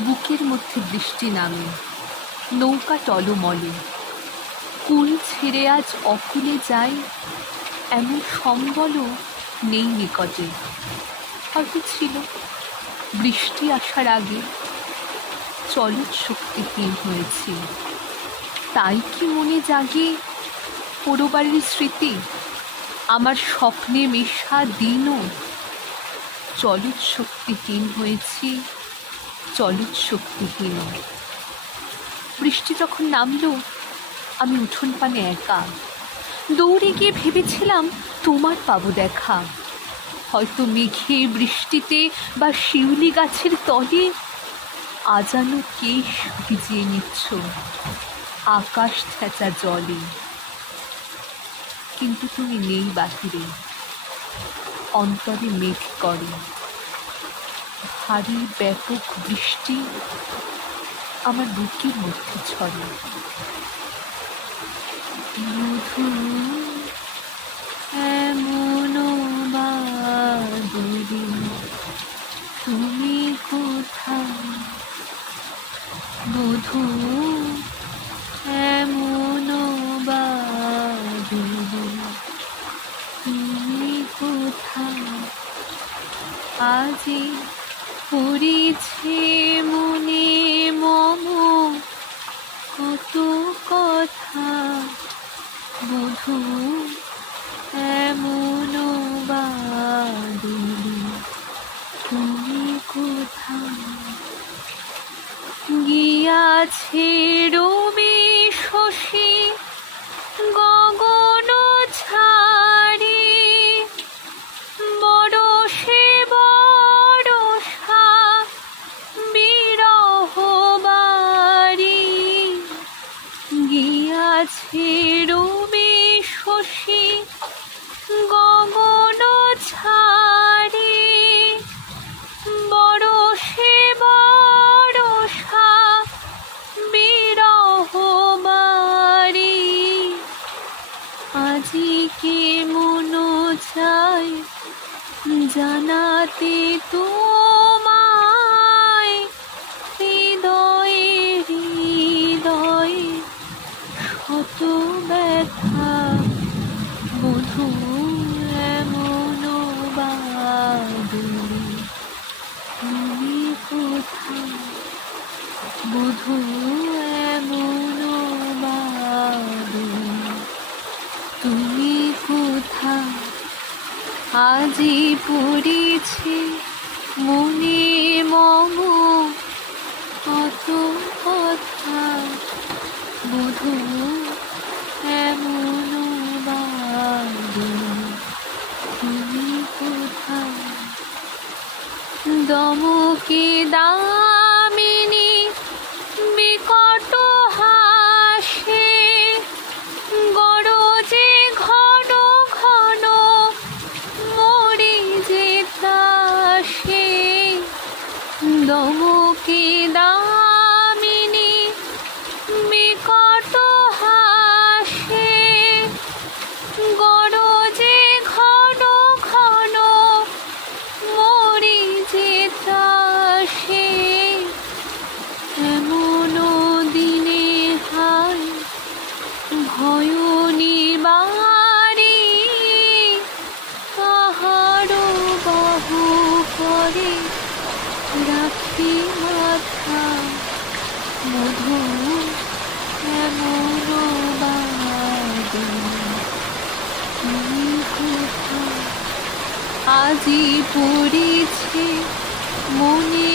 বুকের মধ্যে বৃষ্টি নামে, নৌকা টলমলে। কুল ছেড়ে আজ অকুলে যায়, এমন সম্বলও নেই নিকটে। হয়তো ছিল, বৃষ্টি আসার আগে চলৎ শক্তিহীন হয়েছি। তাই কি মনে জাগে পোড়োবাড়ির স্মৃতি? আমার স্বপ্নে মেশা দিনও চলৎ শক্তিহীন হয়েছি। চলৎ শক্তিহীন বৃষ্টি যখন নামলো, আমি উঠোন পানে একা। দৌড়ে গিয়ে ভেবেছিলাম, তোমার পাবো দেখা। হয়তো মেঘে বৃষ্টিতে বা শিউলি গাছের তলে আজানো কেশ ভিজিয়ে নিচ্ছ, আকাশ ছেঁচা জলে। কিন্তু তুমি নেই বাহিরে, অন্তরে মেঘ করে। ভারী ব্যাপক বৃষ্টি আমার বুকের মধ্যে ছড়ে। মধু এমন তুমি কোথায়? মধু এমন তুমি কোথায়? আজি পড়েছে মনে মম কত কথা বধু এমন তুমি কোথা গিয়াছে রবি 刹那的多。আজি পড়েছে মনে মম কত কথা। বধু এমন তুমি কোথায়? দমকে দামিনী রাখি মাথা মধু এমন আজি পড়েছে মনে